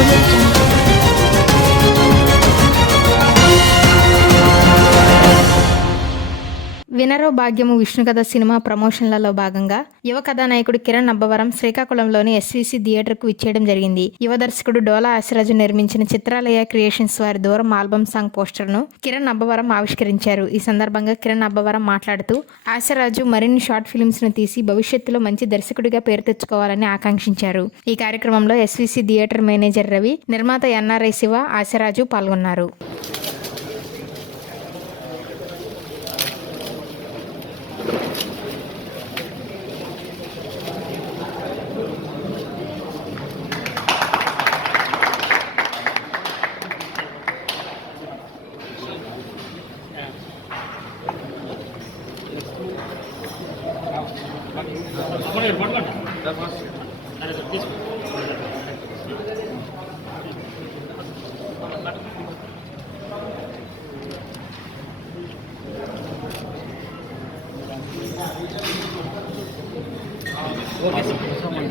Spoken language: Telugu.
Absolutamente. వినరో భాగ్యము విష్ణు కథ సినిమా ప్రమోషన్లలో భాగంగా యువ కథానాయకుడు కిరణ్ అబ్బవరం శ్రీకాకుళంలోని ఎస్వీసీ థియేటర్కు విచ్చేయడం జరిగింది. యువ దర్శకుడు డోలా ఆశరాజు నిర్మించిన చిత్రాలయ క్రియేషన్స్ వారి దూరం ఆల్బమ్ సాంగ్ పోస్టర్ను కిరణ్ అబ్బవరం ఆవిష్కరించారు. ఈ సందర్భంగా కిరణ్ అబ్బవరం మాట్లాడుతూ ఆశరాజు మరిన్ని షార్ట్ ఫిల్మ్స్ను తీసి భవిష్యత్తులో మంచి దర్శకుడిగా పేరు తెచ్చుకోవాలని ఆకాంక్షించారు. ఈ కార్యక్రమంలో ఎస్వీసీ థియేటర్ మేనేజర్ రవి నిర్మాత ఎన్ఆర్ఐ శివ ఆశరాజు పాల్గొన్నారు. Okay sir